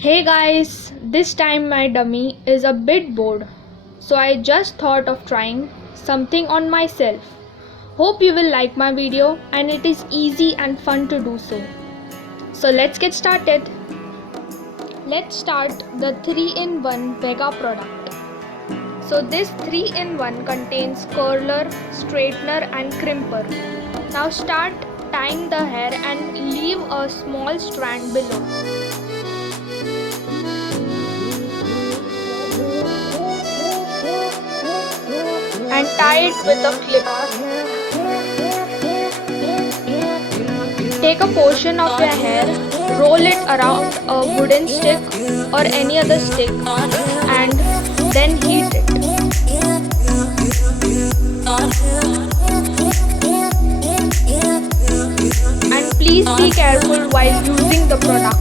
Hey guys, this time my dummy is a bit bored, so I just thought of trying something on myself. Hope you will like my video and it is easy and fun to do so. So let's get started. Let's start the 3-in-1 Vega product. So this 3-in-1 contains curler, straightener and crimper. Now start tying the hair and leave a small strand below. And tie it with a clip. Take a portion of your hair, roll it around a wooden stick or any other stick and then heat it. And please be careful while using the product.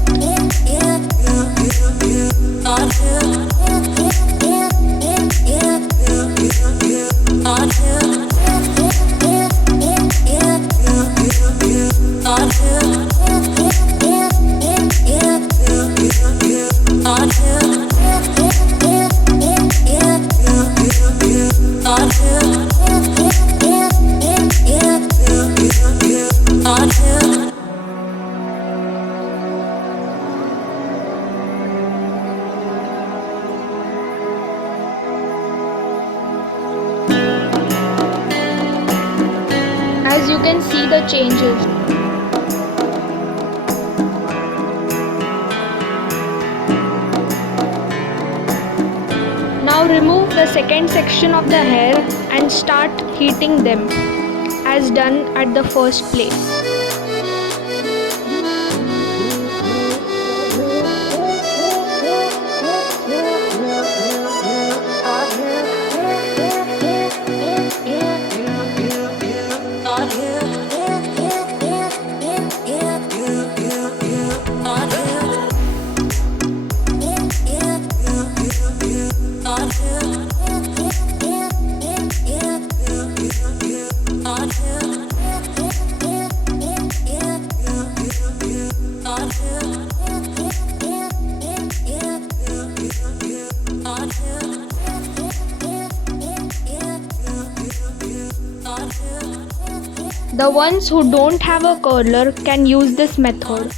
As you can see the changes. Now remove the second section of the hair and start heating them as done at the first place. The ones who don't have a curler can use this method.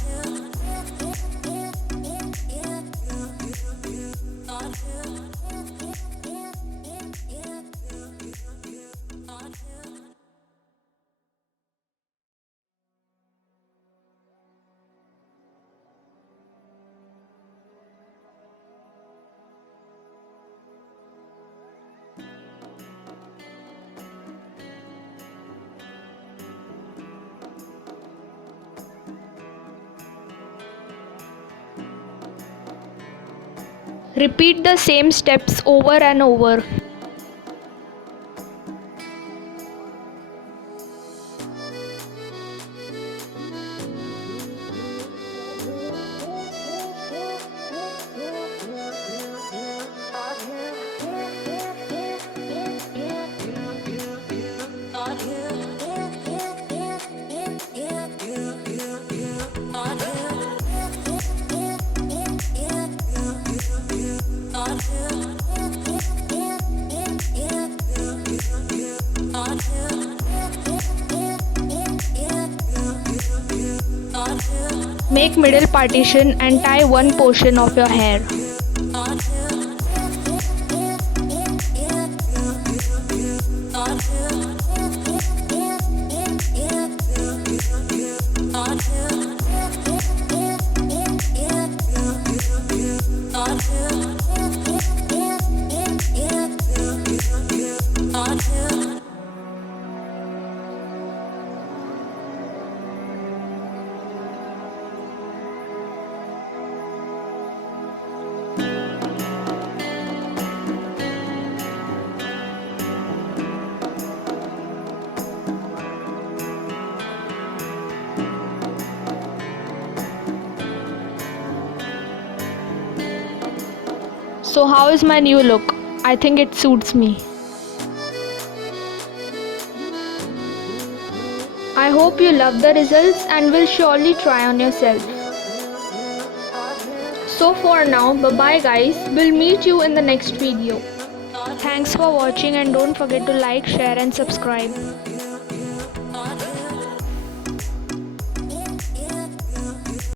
Repeat the same steps over and over. Make middle partition and tie one portion of your hair. So how is my new look? I think it suits me. I hope you love the results and will surely try on yourself. So for now, bye bye guys. We'll meet you in the next video. Thanks for watching and don't forget to like, share and subscribe.